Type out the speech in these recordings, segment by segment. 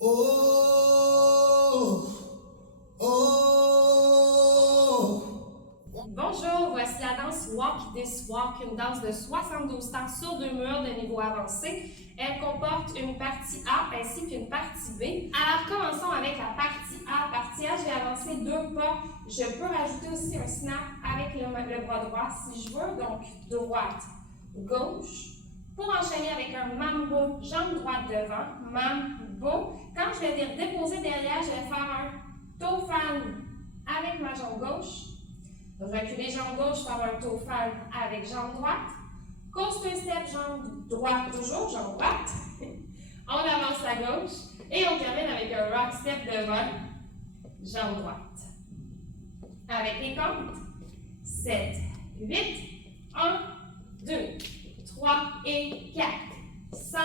Oh, oh. Bonjour, voici la danse Walk This Walk, une danse de 72 temps sur 2 murs de niveau avancé. Elle comporte une partie A ainsi qu'une partie B. Alors commençons avec la partie A. Partie A, je vais avancer 2 pas. Je peux rajouter aussi un snap avec le bras droit si je veux, donc droite, gauche. Pour enchaîner avec un mambo, jambe droite devant, mambo. Quand je vais venir déposer derrière, je vais faire un toe fan avec ma jambe gauche. Reculer jambe gauche, faire un toe fan avec jambe droite. Coaster step, jambe droite, toujours jambe droite. On avance la gauche et on termine avec un rock step devant, jambe droite. Avec les comptes, 7, 8, 1, 2, 3 et 4, 5,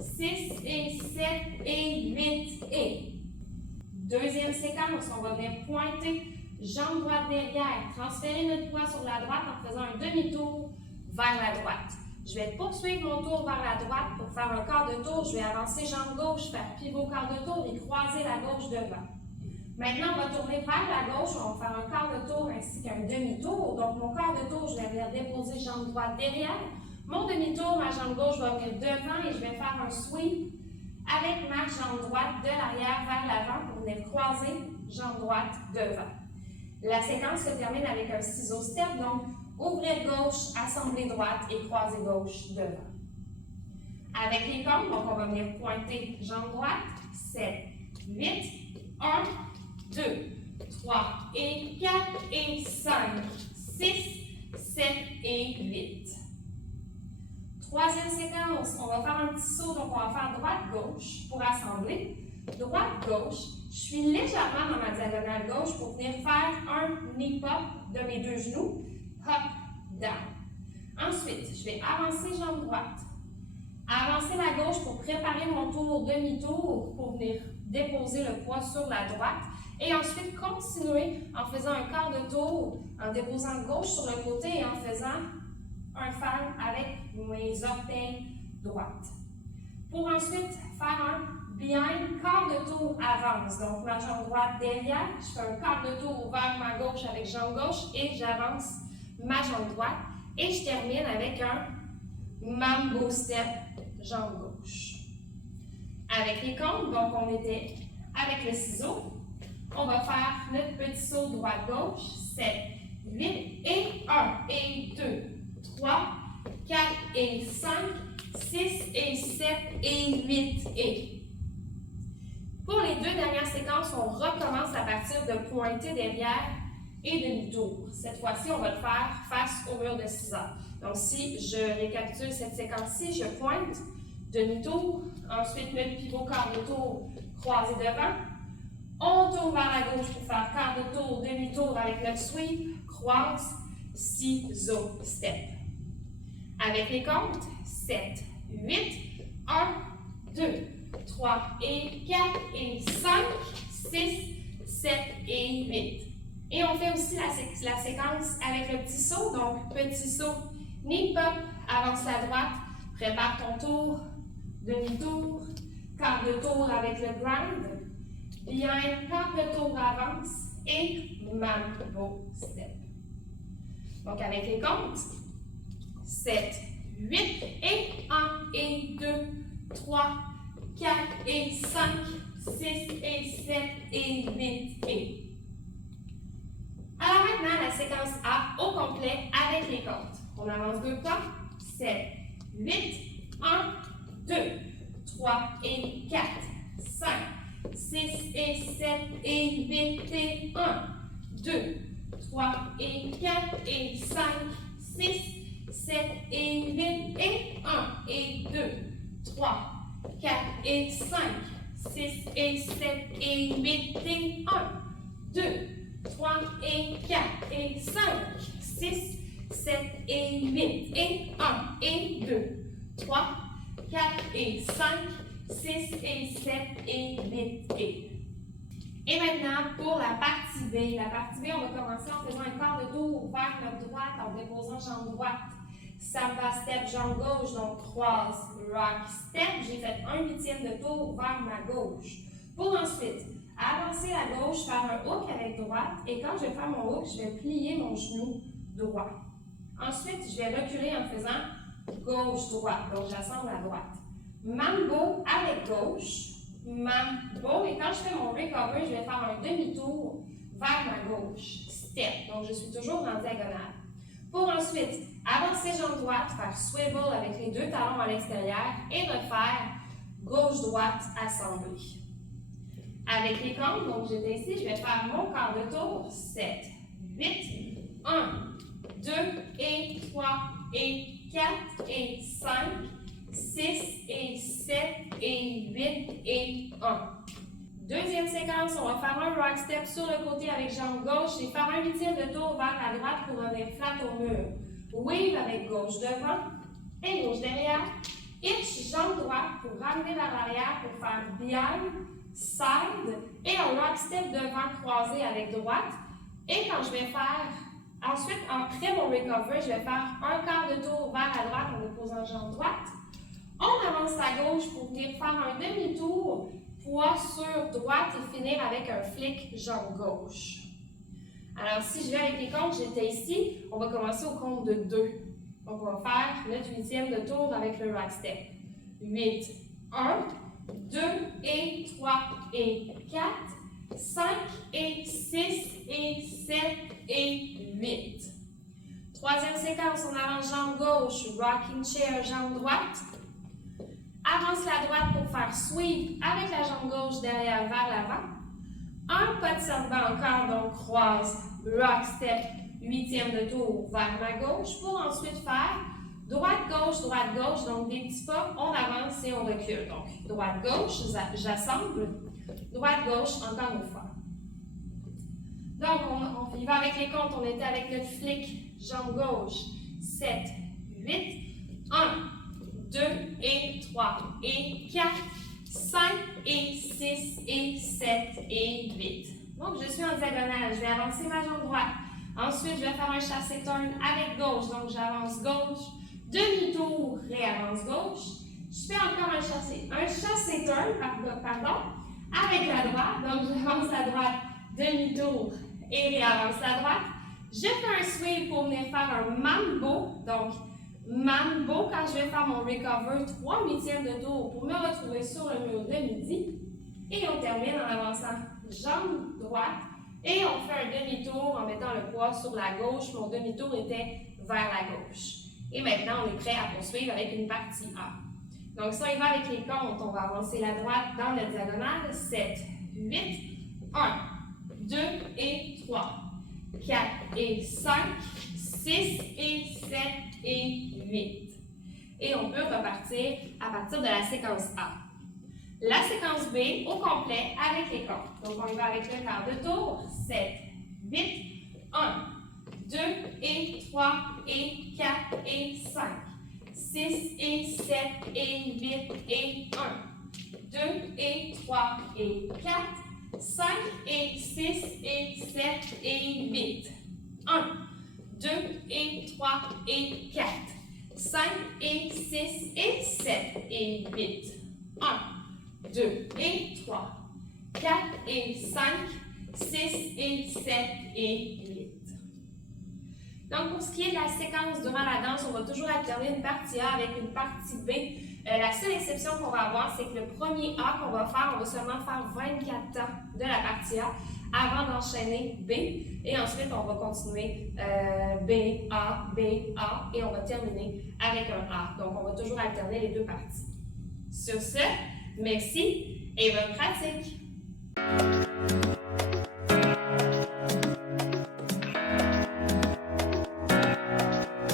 6 et 7 et 8 et. Deuxième séquence, on va venir pointer, jambe droite derrière, transférer notre poids sur la droite en faisant un demi-tour vers la droite. Je vais poursuivre mon tour vers la droite pour faire un quart de tour. Je vais avancer jambe gauche, faire pivot quart de tour et croiser la gauche devant. Maintenant, on va tourner vers la gauche, on va faire un quart de tour ainsi qu'un demi-tour. Donc, mon quart de tour, je vais venir déposer jambe droite derrière. Mon demi-tour, ma jambe gauche va venir devant et je vais faire un sweep avec ma jambe droite de l'arrière vers l'avant pour venir croiser jambe droite devant. La séquence se termine avec un ciseau step, donc ouvrir gauche, assembler droite et croiser gauche devant. Avec les comptes, donc on va venir pointer jambe droite, 7, 8, 1, 2, 3 et 4 et 5, 6, 7 et 8. Troisième séquence, on va faire un petit saut, donc on va faire droite-gauche pour assembler. Droite-gauche, je suis légèrement dans ma diagonale gauche pour venir faire un knee pop de mes deux genoux. Hop, down. Ensuite, je vais avancer jambe droite. Avancer la gauche pour préparer mon tour demi-tour pour venir déposer le poids sur la droite. Et ensuite, continuer en faisant un quart de tour, en déposant gauche sur le côté et en faisant un fan avec mes orteils droites. Pour ensuite faire un behind, quart de tour avance. Donc ma jambe droite derrière, je fais un quart de tour vers ma gauche avec jambe gauche et j'avance ma jambe droite. Et je termine avec un mambo step, jambe gauche. Avec les comptes, donc on était avec le ciseau. On va faire notre petit saut droite-gauche, 7, 8 et 1 et 2. 3, 4 et 5, 6 et 7 et 8 et. Pour les deux dernières séquences, on recommence à partir de pointer derrière et demi-tour. Cette fois-ci, on va le faire face au mur de 6 heures. Donc, si je récapitule cette séquence-ci, je pointe, demi-tour, ensuite notre pivot quart de tour croisé devant. On tourne vers la gauche pour faire quart de tour, demi-tour avec notre sweep, croise, ciseau, step. Avec les comptes, 7, 8, 1, 2, 3 et 4 et 5, 6, 7 et 8. Et on fait aussi la séquence avec le petit saut. Donc, petit saut, knee pop, avance la droite, prépare ton tour, demi-tour, quart de tour avec le grind, behind, quart de tour avance et mambo step. Donc, avec les comptes, 7, 8 et 1 et 2, 3, 4 et 5, 6 et 7 et 8 et. Alors maintenant, la séquence A au complet avec les comptes. On avance 2 pas, 7, 8, 1, 2, 3 et 4, 5, 6 et 7 et 8 et 1, 2, 3 et 4 et 5, 6, 7 et 8 et 1 et 2, 3, 4 et 5, 6 et 7 et 8 et 1, 2, 3 et 4 et 5, 6, 7 et 8 et 1 et 2, 3, 4 et 5, 6 et 7 et 8 et. Et maintenant, pour la partie B. La partie B, on va commencer en faisant un quart de tour vers notre droite en déposant jambe droite. Samba step, jambe gauche, donc croise, rock step. J'ai fait 1/8 de tour vers ma gauche. Pour ensuite avancer à gauche, faire un hook avec droite. Et quand je vais faire mon hook, je vais plier mon genou droit. Ensuite, je vais reculer en faisant gauche-droite. Donc, j'assemble à droite. Mambo avec gauche. Mambo. Et quand je fais mon recover, je vais faire un demi-tour vers ma gauche. Step. Donc, je suis toujours en diagonale. Pour ensuite avancer jambe droite, faire swivel avec les deux talons à l'extérieur et refaire gauche-droite assemblée. Avec les comptes, donc j'étais ici, je vais faire mon quart de tour. 7, 8, 1, 2 et 3 et 4 et 5, 6 et 7 et 8 et 1. Deuxième séquence, on va faire un rock step sur le côté avec jambe gauche et faire 1/8 de tour vers la droite pour revenir flat au mur. Wave avec gauche devant et gauche derrière. Hitch, jambe droite pour ramener vers l'arrière pour faire behind, side et un rock step devant croisé avec droite. Et quand je vais faire, ensuite, après mon recover, je vais faire un quart de tour vers la droite en déposant jambe droite. On avance à gauche pour venir faire un demi-tour, poids sur droite et finir avec un flick jambe gauche. Alors, si je vais avec les comptes, j'étais ici, on va commencer au compte de 2. Donc, on va faire notre 8e de tour avec le rock step. 8, 1, 2 et 3 et 4, 5 et 6 et 7 et 8. Troisième séquence, on avance jambe gauche, rocking chair, jambe droite. Avance la droite pour faire sweep avec la jambe gauche derrière vers l'avant. Un pas de samba encore, donc croise, rock step, 8e de tour vers ma gauche pour ensuite faire droite-gauche, donc des petits pas, on avance et on recule. Donc, droite-gauche, j'assemble, droite-gauche, encore une fois. Donc, on y va avec les comptes, on était avec notre flick, jambe gauche, 7, 8, 1, 2 et 3 et 4, 5 et 6 et 7 et 8. Donc, je suis en diagonale, je vais avancer ma jambe droite. Ensuite, je vais faire un chassé turn avec gauche, donc j'avance gauche, demi-tour, réavance gauche. Je fais encore un chassé turn, avec la droite, donc j'avance à droite, demi-tour et réavance la droite. Je fais un sweep pour venir faire un mambo, donc mambo quand je vais faire mon recover, 3/8 de tour pour me retrouver sur le mur de midi. Et on termine en avançant jambe droite et on fait un demi-tour en mettant le poids sur la gauche. Mon demi-tour était vers la gauche. Et maintenant, on est prêt à poursuivre avec une partie A. Donc, si on y va avec les comptes, on va avancer la droite dans la diagonale. 7, 8, 1, 2 et 3, 4 et 5, 6 et 7 et 8. Et on peut repartir à partir de la séquence A. La séquence B au complet avec les comptes. Donc, on y va avec le quart de tour. 7, 8, 1, 2 et 3 et 4 et 5, 6 et 7 et 8 et 1, 2 et 3 et 4, 5 et 6 et 7 et 8, 1, 2 et 3 et 4, 5 et 6 et 7 et 8, 1, 2 et 3, 4 et 5, 6 et 7 et 8. Donc, pour ce qui est de la séquence durant la danse, on va toujours alterner une partie A avec une partie B. La seule exception qu'on va avoir, c'est que le premier A qu'on va faire, on va seulement faire 24 temps de la partie A avant d'enchaîner B. Et ensuite, on va continuer B, A, et on va terminer avec un A. Donc, on va toujours alterner les deux parties. Sur ce, merci et bonne pratique!